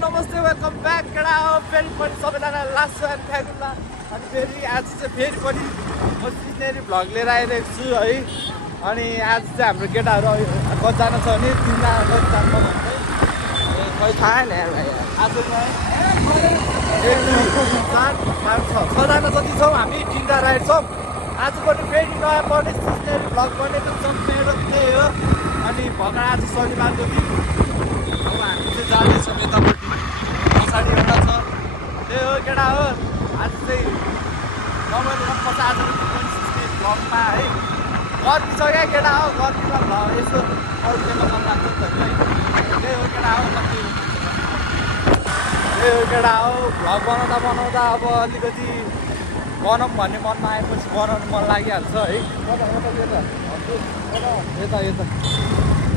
नमस्ते welcome back केटा हो फेरि पनि सबैजना लास्ट एन्ड फ्याकुला अनि फेरि आज चाहिँ फेरि पनि म सिनेरी भ्लग लिएर आइरहेको छु है। अनि आज चाहिँ हाम्रो केटाहरू कतिजना छ भने तिनजना कतिजना भन्दै खै थाहा छैन यार भाइ आज छजना जति छौँ हामी तिनवटा राइड छौँ। आज पनि फेरि नयाँ पर्ने सिनेरी भ्लग बनेको छ मेरो त्यही हो। अनि भर्खर आज शनिबारको दिन अब हामी चाहिँ जाँदैछौँ यतापट्टि पछाडि एउटा छ त्यही हो केटा हो। आज चाहिँ रमाइलो गर्नुपर्छ आजको भ्लगमा है। गर्मी छ क्या केटा हो गर्मीमा भ्लग यसो अल्छिएको मन लाग्छ नि त त्यही हो केटा हो। त्यही हो केटा हो भ्लग बनाउँदा अब अलिकति बनाऊँ भन्ने मनमा आएपछि बनाउनु मन लागिहाल्छ है।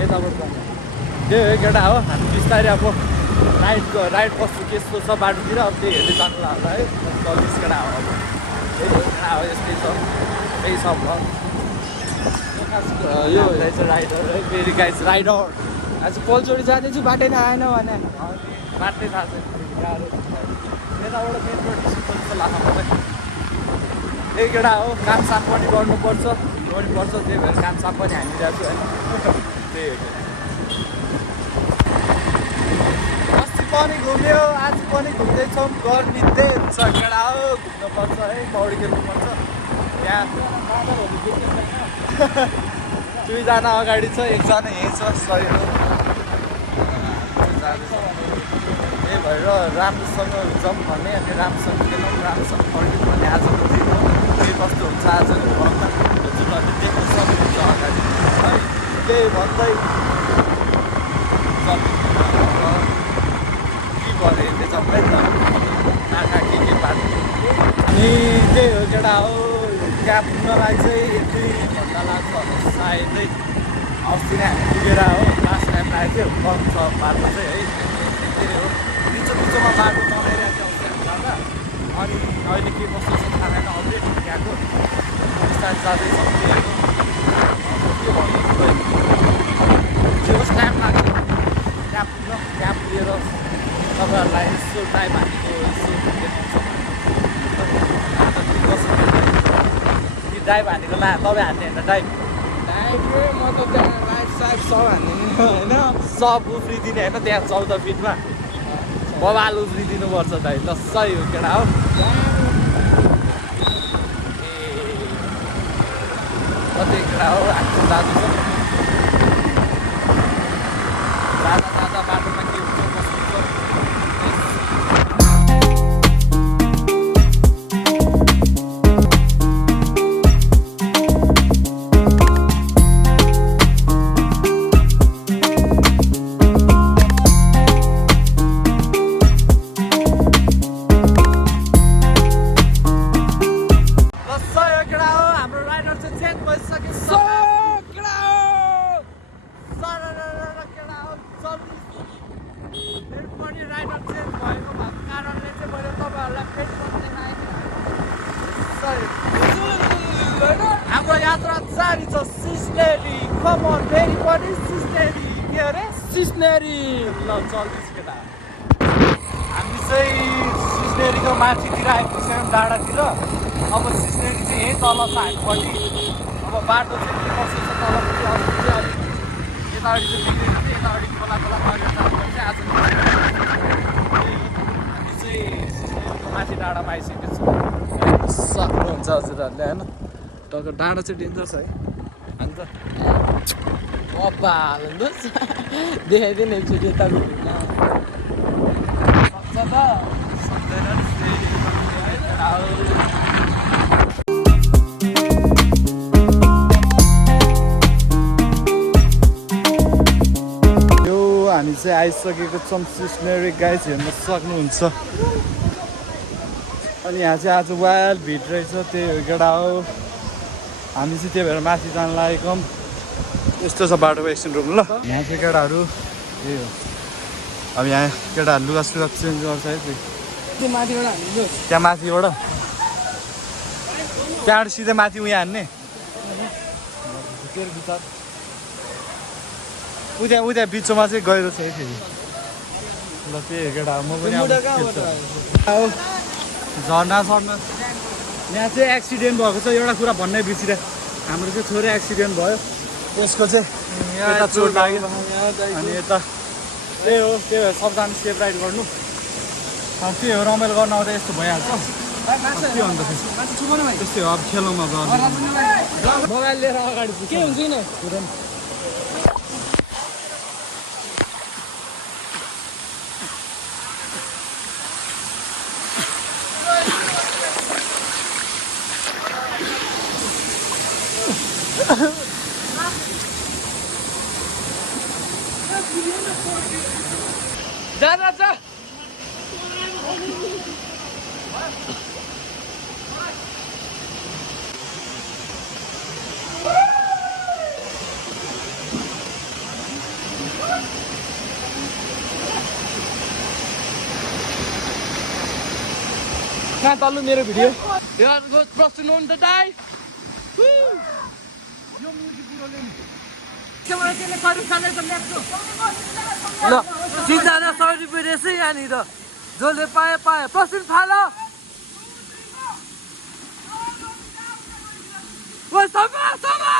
यताबाट त्यही हो केटा हो। हामी बिस्तारै अब राइड कस्तो केस्तो छ बाटोतिर अब त्यही हेर्दै जानु होला है। चल्दैछ केटा हो अब त्यही हो केटा हो यस्तै छ त्यही छ भ्लग। यो रहेछ राइडर है फेरि गाइस राइडर आज पोलचोडी जाँदैछु बाटै नै आएन भने बाटै थाहा छैन गाह्रो यताबाट मेन रोड जस्तो लाग्छ मलाई। त्यही केटा हो कामसाम पनि गर्नुपर्छ त्यही भएर कामसाम पनि हानिरहेको छु होइन त्यही हो। अस्ति पनि घुम्यो आज पनि घुम्दैछौँ गर्मी त्यही हुन्छ केटा हो घुम्नुपर्छ है पौडी खेल्नुपर्छ। त्यहाँ दुईजना अगाडि छ एकजना यहीँ छ सही हो। त्यही भएर राम्रोसँग जाउँ भने अनि राम्रोसँग खेलौँ राम्रोसँग पढ्यौँ भने आजको दिन हो के कस्तो हुन्छ आजको भ्लगमा हजुरहरूले देख्न सक्नुहुन्छ अगाडि है। त्यही भन्दै के गरेँ त्यो जम्मै त आँखा के बाटो अनि त्यही हो केटा हो। त्यहाँ पुग्नलाई चाहिँ 1-2 घन्टा लाग्छ सायदै। अस्ति नै हामी पुगेर हो लास्ट टाइम आएको थियो कम छ बाटो चाहिँ है। त्यही हो बिचमा बाटो बनाइरहेको थियो अस्ति अनि अहिले के कस्तो छ थाहा छैन अपडेट त्यहाँको बिस्तारै जाँदैछ के भन्नु जेको टाइम लाग्यो त्यहाँ पुग्न। त्यहाँ पुगेर तपाईँहरूलाई यसो टाइम हानेको यसो ड्राइभ हानेको ला तपाईँ हान्ने होइन ड्राइभ म त त्यहाँ लाइफ साइफ सब हान्ने होइन सब उफ्रिदिने होइन त्यहाँ 14 फिटमा बबाल उफ्रिदिनुपर्छ दाइ ल सही हो केटा हो। कति केटा हो हामी जाँदैछौँ जाँदा बाटोमा के हुन्छ कस्तो हुन्छ। हाम्रो यात्रा जारी छ सिस्नेरी कमन फेरि पनि सिस्नेरी के अरे सिस्नेरी ल चल्दैछ केटा। हामी चाहिँ सिस्नेरीको माथितिर आइपुग्छौँ डाँडातिर। अब सिस्नेरी चाहिँ यहीँ तल छ हामीपट्टि। अब बाटो चाहिँ के कस्तो छ तलपट्टि अस्ति चाहिँ अलिक यतापट्टि चाहिँ बिग्रेको थियो यतापट्टि खोला गरेर जानुपर्छ आज हामी चाहिँ सिस्नेरीको माथि डाँडामा आइसकेको छौँ सक्नुहुन्छ हजुरहरूले होइन। टक्क डाँडा चाहिँ डेन्जर छ है अन्त अब्बा हाल्नुहोस् देखाइदिनु एकचोटि यता सक्छ त सक्दैन यो हामी चाहिँ आइसकेको छौँ सिस्नेरी गाइस हेर्न सक्नुहुन्छ। अनि यहाँ चाहिँ आज वाइल्ड भिड रहेछ त्यही हो केटा हो। हामी चाहिँ त्यही भएर माथि जान लागेको यस्तो छ बाटोको एकछिन रुम ल। यहाँ चाहिँ केटाहरू त्यही हो अब यहाँ केटाहरू लुगा चेन्ज गर्छ है त्यो माथिबाट हाल्नु त्यहाँ माथिबाट त्यहाँबाट सिधै माथि उहाँ हान्ने उता बिचमा चाहिँ गहिरो छ है फेरि ल त्यही केटा म पनि अब खेल्छु। झर्ना सर्न यहाँ चाहिँ एक्सिडेन्ट भएको छ। एउटा कुरा भन्नै बिर्सिरहेँ, हाम्रो चाहिँ छोरो एक्सिडेन्ट भयो, यसको चाहिँ यता चोट लाग्यो। अनि यता त्यही हो, त्यही भएर सबजना सेफ राइड गर्नु। अब त्यही हो, रमाइलो गर्न आउँदा यस्तो भइहाल्छ। के भन्दा त्यस्तै हो, अब खेलौँमा गर्नु। मोबाइल लिएर अगाडि के हुन्छ किन जाना छ कहाँ तल्लो मेरो भिडियो प्रश्न on the die ल तिनजना 100 रुपियाँ रहेछ यहाँनिर जसले पायो पायो प्रश्न थालो ओइ समा समा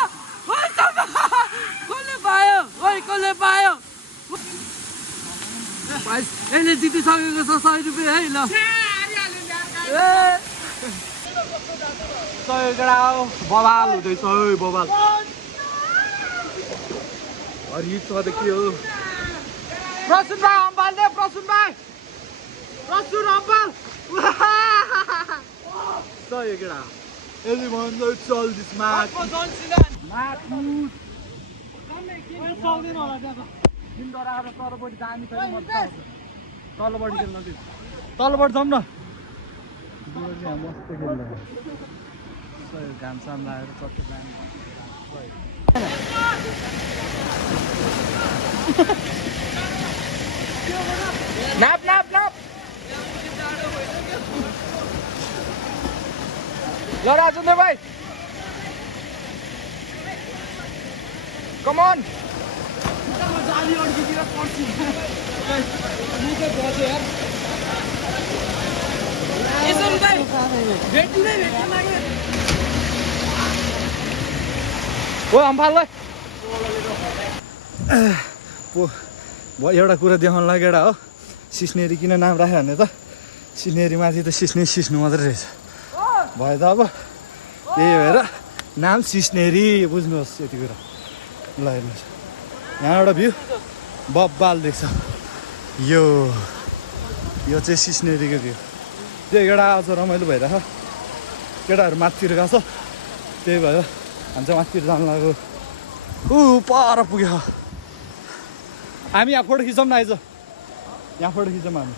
ओइ समा कसले पायो ओइ कसले पायो यसले जितिसकेको छ 100 रुपियाँ है ल केटा बवाल हुँदैछ है बवाल हरि छ त के हो प्रसुन भाइ अम्बाल दे प्रसुन भाइ प्रसुन अम्बाल सही केटा यसले भन्छ चल दिस माट सक्दैन होला त्यहाँ दिन डराएर तलपट्टि दामी छैन मजा आउँछ तलपट्टि खेल्न चाहिँ तलपट्टि जाउँ न मस्त खेल्नु घाम साम लगाएर चट्टै दामी नाप नाप नाप ल राजेन्द्र भाइ कम अन ओ अम्फाललाई एउटा कुरा देखाउन लागेर हो सिस्नेरी किन नाम राख्यो भने त सिस्नेरी माथि त सिस्नु मात्रै रहेछ भयो त अब त्यही भएर नाम सिस्नेरी बुझ्नुहोस् यति कुरा ल हेर्नुहोस् यहाँबाट भ्यू बब्बाल देख्छ यो चाहिँ सिस्नेरीको भ्यू त्यो केटा आउँछ रमाइलो भइरहेको केटाहरू माथितिर गएको छ त्यही भएर हामी चाहिँ माथितिर जानु लाग्यो पर पुग्यो हामी यहाँ फोटो खिचौँ न आइज यहाँ फोटो खिचौँ हामी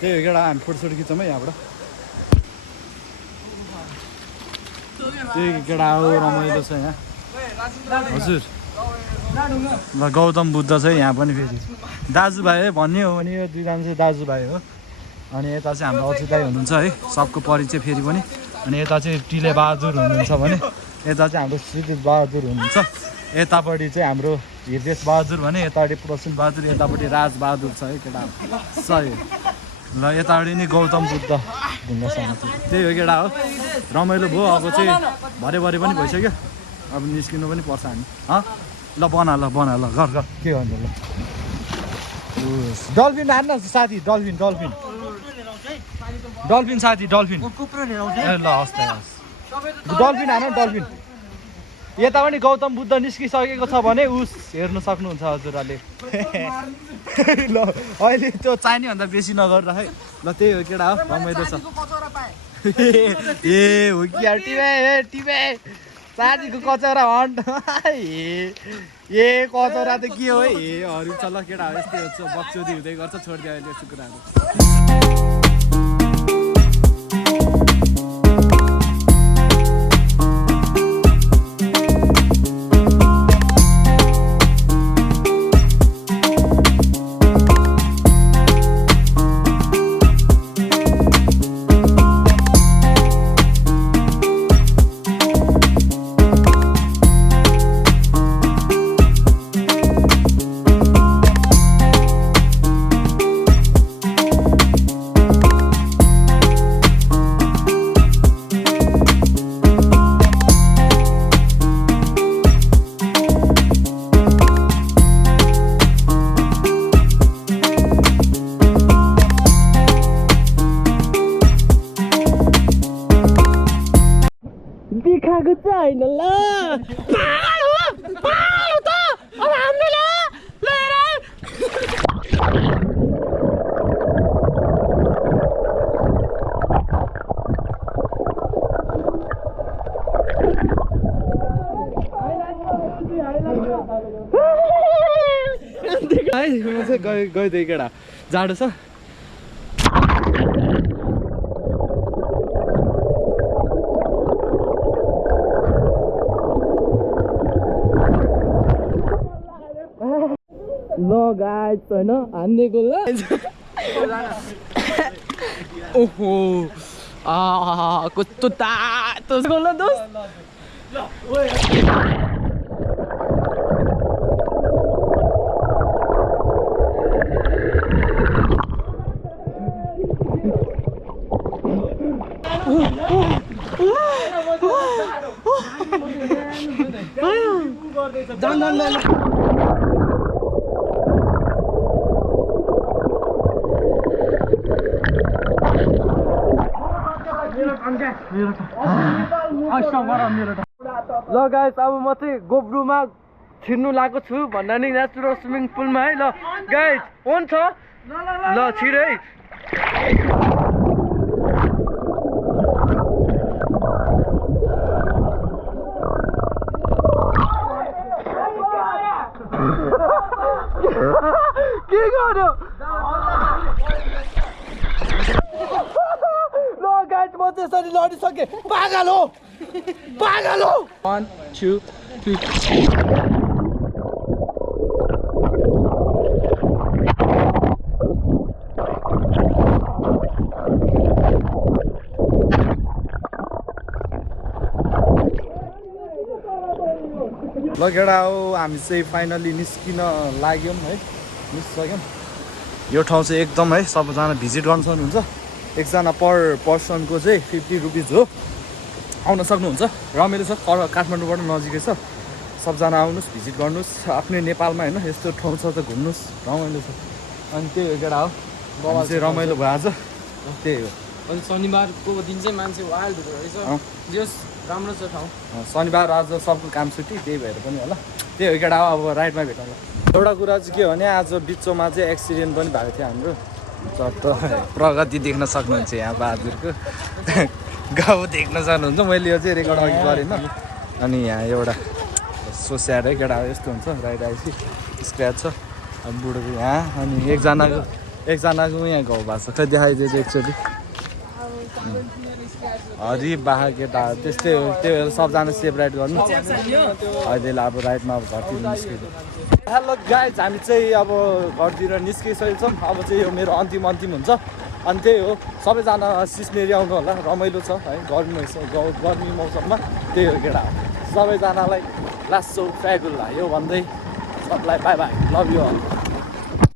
त्यही हो केटा हामी फोटोसोटो खिचौँ है यहाँबाट त्यही केटा हो रमाइलो छ यहाँ हजुर ल गौतम बुद्ध छ यहाँ पनि फेरि दाजुभाइ है भन्ने हो भने यो दुईजना चाहिँ दाजुभाइ हो अनि यता चाहिँ हाम्रो अजित दाइ हुनुहुन्छ है सबको परिचय फेरि पनि अनि यता चाहिँ टिले बहादुर हुनुहुन्छ भने यता चाहिँ हाम्रो श्रीदेव बहादुर हुनुहुन्छ यतापट्टि चाहिँ हाम्रो हृदेश बहादुर भने यतापट्टि प्रसन्न बहादुर यतापट्टि राजबहादुर छ है केटा सही ल यतापट्टि नि गौतम बुद्ध ढुङ्गा समातेर त्यही हो केटा हो रमाइलो भयो अब चाहिँ भरे पनि भइसक्यो अब निस्किनु पनि पर्छ हामी ल बना ल गर के भन्छ ल डल्फिन हान्न साथी डल्फिन साथी डल्फिन ए ल हस् डल्फिन हान डल्फिन यता पनि गौतम बुद्ध निस्किसकेको छ भने उस हेर्नु सक्नुहुन्छ हजुरहरूले ल अहिले त्यो चाहिने भन्दा बेसी नगरेर है ल त्यही हो केटा हो रमाइलो छ ए हो कि यार टिबे साथीको कचौरा हन्ट ए कचौरा त के हो ए हरु छ ल केटा हो यस्तै हो बक्चोदी हुँदै गर्छ छोडिदियो अहिले यस्तो कुराहरू होइन ल पागल हो त अब हामीले गइदिए केटा जाडो छ ल गाइस होइन हान्नेको ल ओहो कस्तो तातो छ ल दोस्त ल गाइस अब म चाहिँ गोब्रुमा छिर्नु लागेको छु भन्दा नि नेचुरल स्विमिङ पुलमा है ल गाइस ओन छ ल छिर है के गर्यो ल गाइस म चाहिँ यसरी लडिसकेँ पागल हो 1 2 3 ल केटा हो हामी चाहिँ फाइनली निस्किन लाग्यौँ है निस्किसक्यौँ यो ठाउँ चाहिँ एकदम है सबैजना भिजिट गर्न सक्नुहुन्छ एकजना पर पर्सनको चाहिँ 50 रुपिज हो आउन सक्नुहुन्छ रमाइलो छ काठमाडौँबाट नजिकै छ सबजना आउनुहोस् भिजिट गर्नुहोस् आफ्नै नेपालमा होइन यस्तो ठाउँ छ त घुम्नुहोस् रमाइलो छ अनि त्यही हो केटा हो हामी चाहिँ रमाइलो भयो आज त्यही हो अनि शनिबारको दिन चाहिँ मान्छे वाइल्ड हुँदो रहेछ जस राम्रो छ ठाउँ शनिबार आज सबको काम छुट्टी त्यही भएर पनि होला त्यही हो केटा हो अब राइडमा भेटौँला एउटा कुरा चाहिँ के भने आज बिचमा चाहिँ एक्सिडेन्ट पनि भएको थियो हाम्रो चट्ट प्रगति देख्न सक्नुहुन्छ यहाँ बहादुरको गाउँ देख्न सक्नुहुन्छ मैले यो चाहिँ रेकर्ड अघि गरिनँ अनि यहाँ एउटा सोस्याएर केटा हो यस्तो हुन्छ राइड आएपछि स्क्र्याच छ अब बुढोको यहाँ अनि एकजनाको यहाँ गाउँ भएको छ खै देखाइदियो चाहिँ एकचोटि हरि बाहा केटा त्यस्तै हो त्यो सबजना सेफ राइड गर्नु अहिले अब राइडमा अब घरतिर निस्कियो हेलो गाइज हामी चाहिँ अब घरतिर निस्किसकेको छौँ अब चाहिँ यो मेरो अन्तिम हुन्छ अनि त्यही हो सबैजना सिस्नेरी आउनु होला रमाइलो छ है गर्मी मौसममा त्यही हो केटा सबैजनालाई लास्ट फ्यागुल्ला यो भन्दै सबलाई bye bye love you all